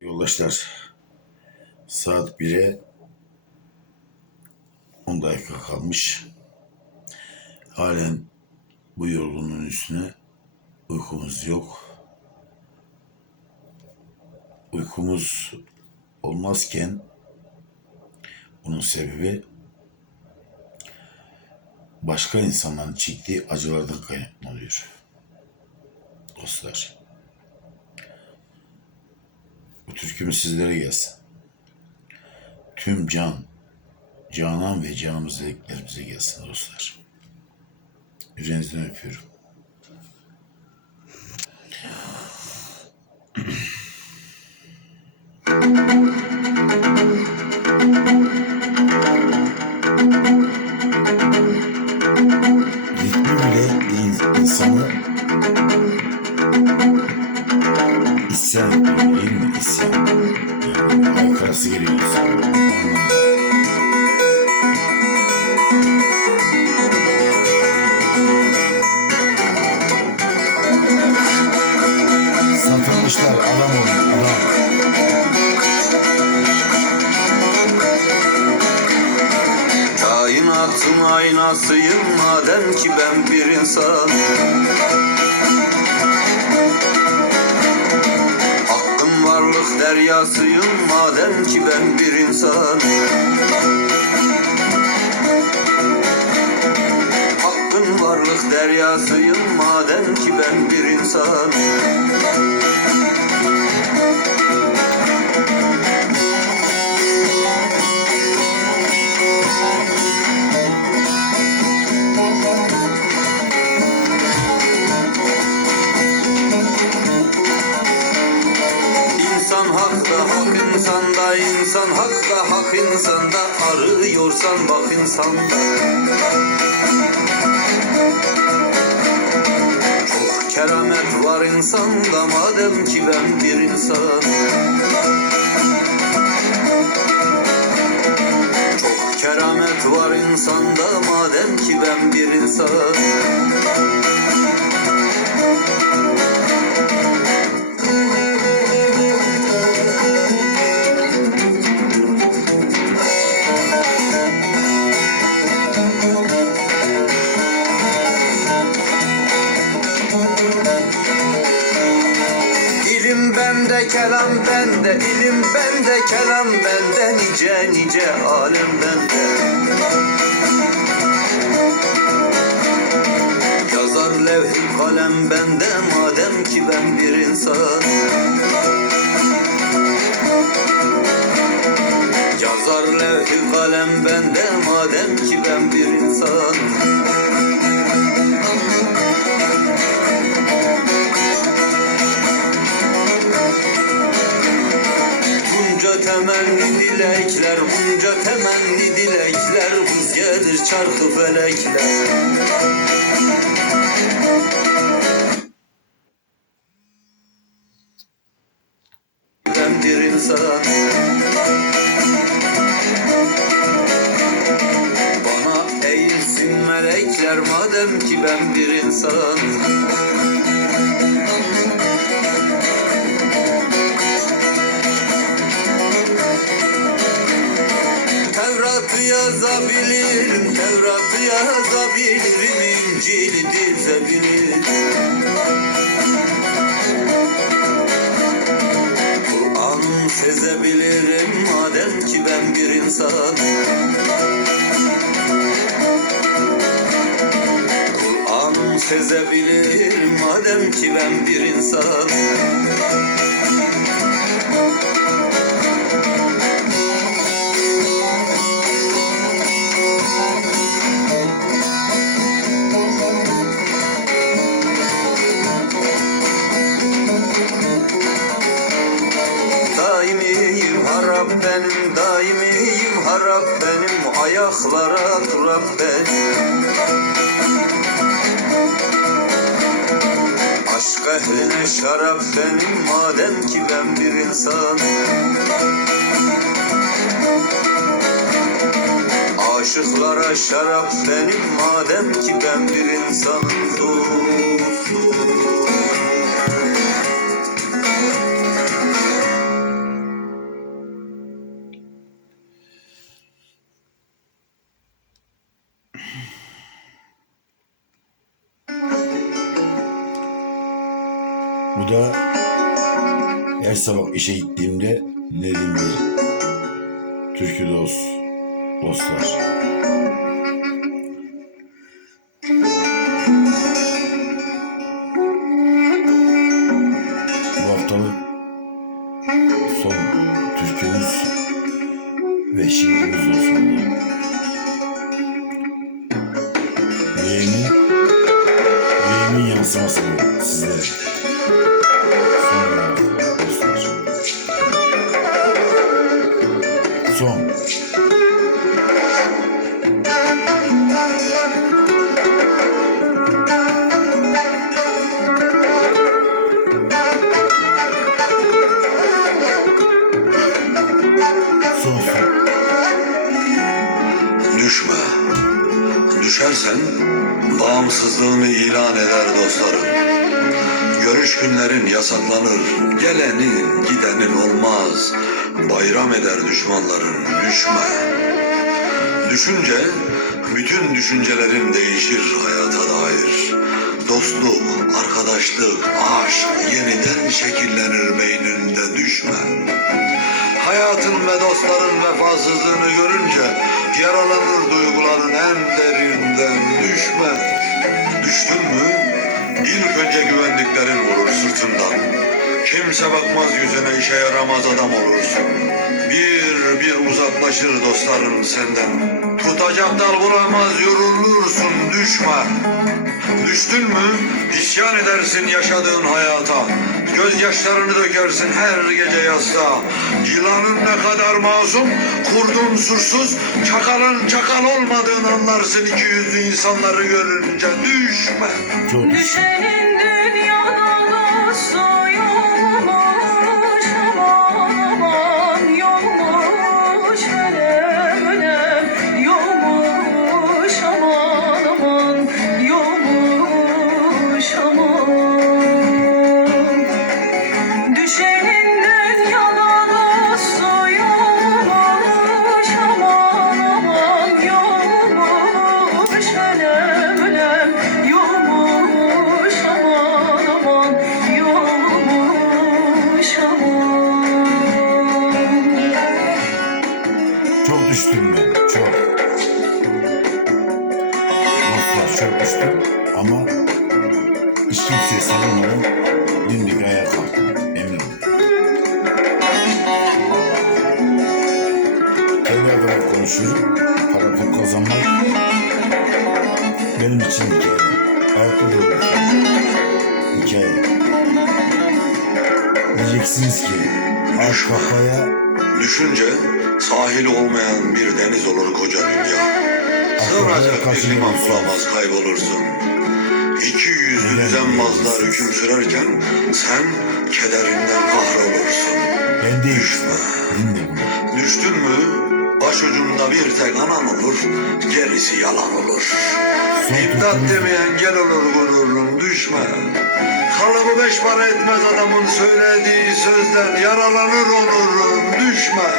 Yoldaşlar saat 1'e 10 dakika kalmış. Halen bu yorgunluğun üstüne uykumuz yok. Uykumuz olmazken bunun sebebi başka insanların çektiği acılardan kaynaklanıyor. Dostlar. Bu türkümüz sizlere gelsin. Tüm can, canan ve canımız dileklerimize gelsin dostlar. Yüreğinizden öpüyorum. Ritmi bile in- insanı isyan mi? İsyan. Yani geliyor insan. Satılmışlar adam olun adam. Kainatın aynasıyım madem ki ben bir insan Varlık deryasıyım madem ki ben bir insan. Hakkın varlık deryasıyım madem ki ben bir İnsan arıyorsan bak insanda Çok keramet var insanda madem ki ben bir insan Çok keramet var insanda madem ki ben bir insan bende, kelam bende, ilim bende, kelam bende, nice nice alem bende. Yazar levh kalem bende, madem ki ben bir insan. Yazar levh kalem bende, madem ki ben bir insan. Çarkı felekler. İnsan. Bana eğilsin melekler madem ki ben bir insan yazabilirim, Tevrat'ı yazabilirim, İncil'i dizebilirim. Kur'an sezebilirim, madem ki ben bir insan. Kur'an sezebilirim, madem ki ben bir insan. Harap benim, daimiyim. Harap benim Ayaklara durap benim. Aşk ehline şarap benim. Madem ki ben bir insan Aşıklara şarap benim. Madem ki ben bir insanım. Dur. Sabah işe gittiğimde dinlediğim bir türkü dost, dostlar. Görüş günlerin yasaklanır. Gelenin gidenin olmaz. Bayram eder düşmanların. Düşme. Düşünce bütün düşüncelerin değişir hayata dair. Dostluk, arkadaşlık, aşk yeniden şekillenir beyninde düşme. Hayatın ve dostların vefasızlığını görünce yaralanır duyguların en derinden düşme. Düştün mü ilk önce güvendiklerin vurur sırtından. Kimse bakmaz yüzüne işe yaramaz adam olursun. Bir bir uzaklaşır dostların senden. Tutacak dal bulamaz yorulursun düşme. Düştün mü isyan edersin yaşadığın hayata. Gözyaşlarını dökersin her gece yastığa. Yılanın ne kadar masum, kurdun sursuz, çakalın çakal olmadığını anlarsın iki yüzlü insanları görünce. Düşme. Düşenin benim için hikaye. Ayakta duruyorum. Hikaye. Diyeceksiniz ki aç kafaya Düşünce sahili olmayan bir deniz olur koca dünya. Sığınacak bir liman bulamaz kaybolursun. İki yüzlü düzenbazlar hüküm sürerken sen kederinden kahrolursun. ben değil. Düşme. Dinle bunu. Düştün mü başucunda bir tek anan olur, gerisi yalan olur. İmdat türkümüz- demeyen gel olur gururun düşme. Kalıbı beş para etmez adamın söylediği sözden yaralanır olurum düşme.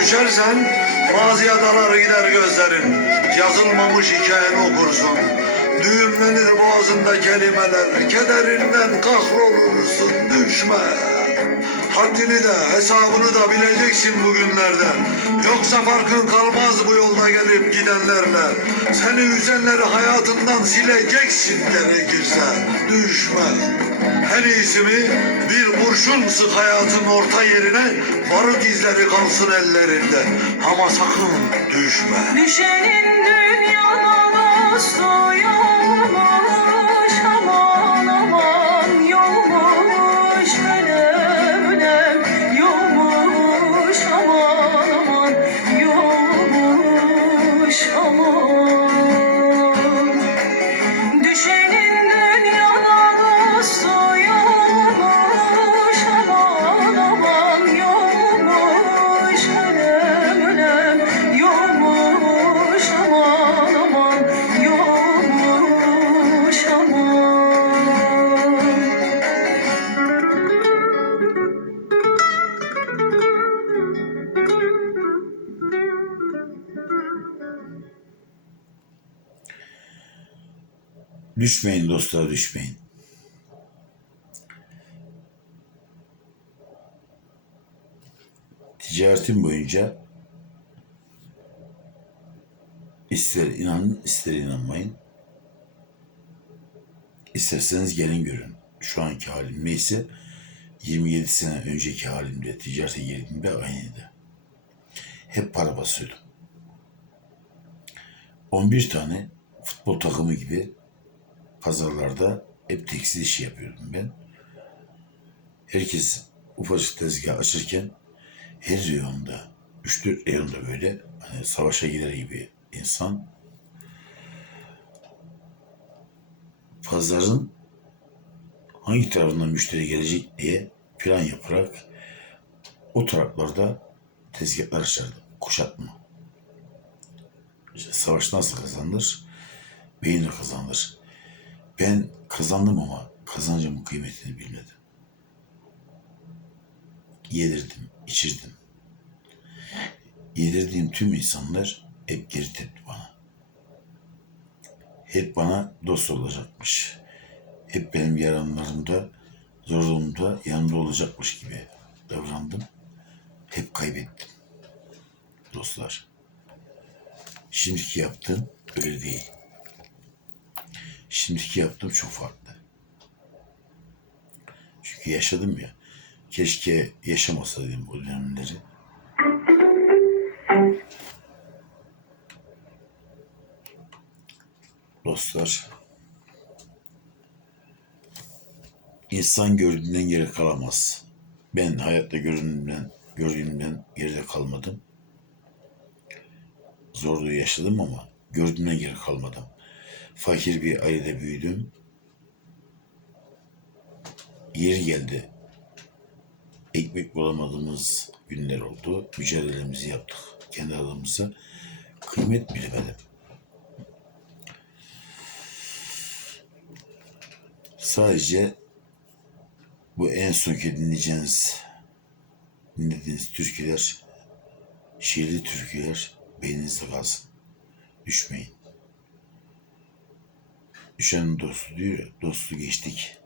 Düşersen maziye dalar gider gözlerin. Yazılmamış hikayen okursun. Düğümlenir boğazında kelimeler. Kederinden kahrolursun düşme. Haddini de hesabını da bileceksin bugünlerde. Yoksa farkın kalmaz bu yolda gelip gidenlerle. Seni üzenleri hayatından sileceksin gerekirse. Düşme. En iyisi mi bir kurşun sık hayatın orta yerine barut izleri kalsın ellerinde. Ama sakın düşme. Düşenin dünyada dostu Düşmeyin dostlar düşmeyin. Ticaretim boyunca ister inanın ister inanmayın İsterseniz gelin görün. Şu anki halim neyse 27 sene önceki halimde ticarete girdiğimde aynıydı. Hep para basıyordum. 11 tane futbol takımı gibi pazarlarda hep tekstil işi yapıyordum ben. Herkes ufacık tezgah açırken her reyonda, 3-4 reyonda böyle hani savaşa gider gibi insan pazarın hangi tarafından müşteri gelecek diye plan yaparak o taraflarda tezgahlar açardı. Kuşatma. İşte savaş nasıl kazanılır? Beyinle kazanılır. Ben kazandım ama kazancımın kıymetini bilmedim. Yedirdim, içirdim. Yedirdiğim tüm insanlar hep geri tepti bana. Hep bana dost olacakmış. Hep benim yaranlarımda, zorluğumda yanımda olacakmış gibi davrandım. Hep kaybettim. Dostlar. Şimdiki yaptığım öyle değil. Şimdiki yaptığım çok farklı. Çünkü yaşadım ya. Keşke yaşamasaydım o dönemleri. Dostlar. İnsan gördüğünden geri kalamaz. Ben hayatta gördüğümden, gördüğümden geride kalmadım. Zorluğu yaşadım ama gördüğümden geri kalmadım. Fakir bir ailede büyüdüm. Yeri geldi. Ekmek bulamadığımız günler oldu. Mücadelemizi yaptık kendi aramızda. Kıymet bilemedim. Sadece bu en sonki dinleyeceğiniz dinlediğiniz türküler, şiirli türküler beyninizde kalsın. Düşmeyin. Düşenin dostu diyor ya, dostu geçtik.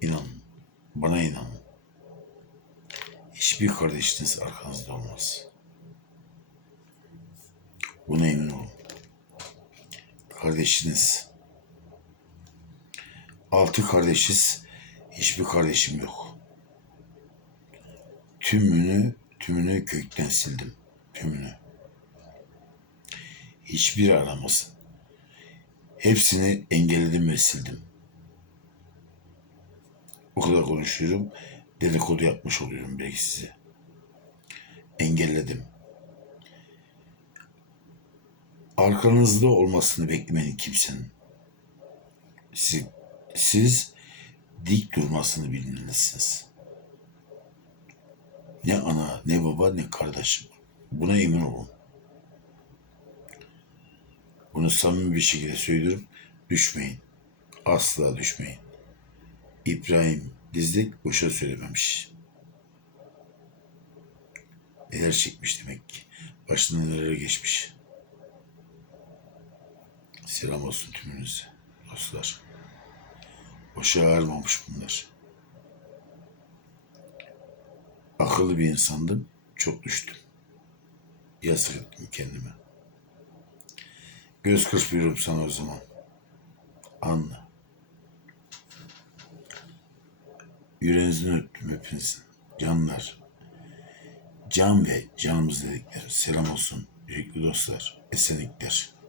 İnanın, bana inanın. Hiçbir kardeşiniz arkanızda olmaz. Buna emin olun. Kardeşiniz, altı kardeşiz, hiçbir kardeşim yok. Tümünü, tümünü kökten sildim. Tümünü. Hiçbiri aramasın. Hepsini engelledim ve sildim. O kadar konuşuyorum. Dedikodu yapmış oluyorum belki size. Engelledim. Arkanızda olmasını beklemeyin kimsenin. Siz, siz dik durmasını bilmelisiniz. Ne ana, ne baba, ne kardeşim. Buna emin olun. Bunu samimi bir şekilde söylüyorum. Düşmeyin. Asla düşmeyin. İbrahim Dizlik boşa söylememiş. Neler çekmiş demek ki. Başına neler geçmiş. Selam olsun tümünüze dostlar. Boşa ağırmamış bunlar. Akıllı bir insandım. Çok düştüm. Yazık ettim kendime. Göz kırpıyorum sana o zaman. Anla. Yüreğinizden öptüm hepinizin. Canlar. Can ve canımız dedikleri. Selam olsun. Yürekli dostlar. Esenlikler.